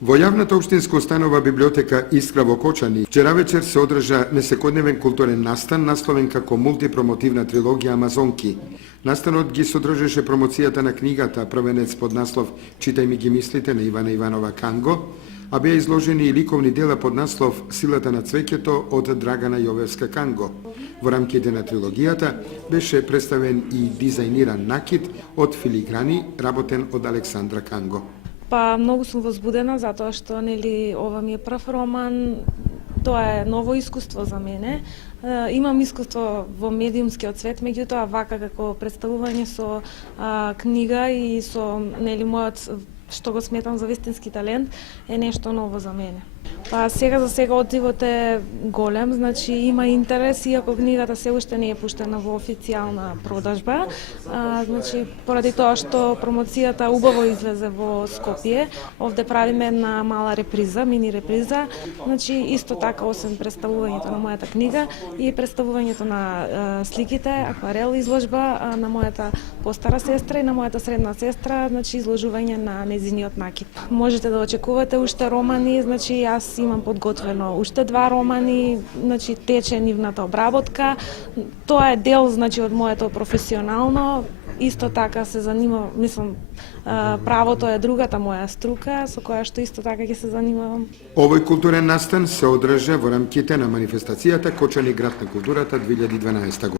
Во јавната општинска установа библиотека Искра во Кочани вчера вечер се одржа несекојдневен културен настан насловен како мултипромотивна трилогија Амазонки. Настанот ги содржеше промоцијата на книгата првенец под наслов Читај ми ги мислите на Ивана Иванова Канго, а беа изложени и ликовни дела под наслов Силата на цвеќето од Драгана Јовевска Канго. Во рамките на трилогијата беше представен и дизајниран накид од филиграни работен од Александра Канго. Па многу сум возбудена затоа што ова ми е прв роман. Тоа е ново искуство за мене. Имам искуство во медиумскиот свет, меѓутоа вака како представување со книга и со мојот што го сметам за вистински талент е нешто ново за мене. Па сега за сега одзивот е голем, значи има интерес, иако книгата се уште не е пуштена во официјална продажба. Значи поради тоа што промоцијата убаво излезе во Скопје, овде правиме една мала реприза, мини реприза. Значи исто така освен представувањето на мојата книга и представувањето на сликите, акварел изложба на мојата постара сестра и на мојата средна сестра, значи изложување на нејзиниот накид. Можете да очекувате уште романи, значи јас имам подготвено уште 2 романи, значи тече нивната обработка. Тоа е дел значи од моето професионално. Исто така се занимавам, мислам, правото е другата моја струка со која што исто така ќе се занимавам. Овој културен настан се одржа во рамките на манифестацијата Кочани град на културата 2012 година.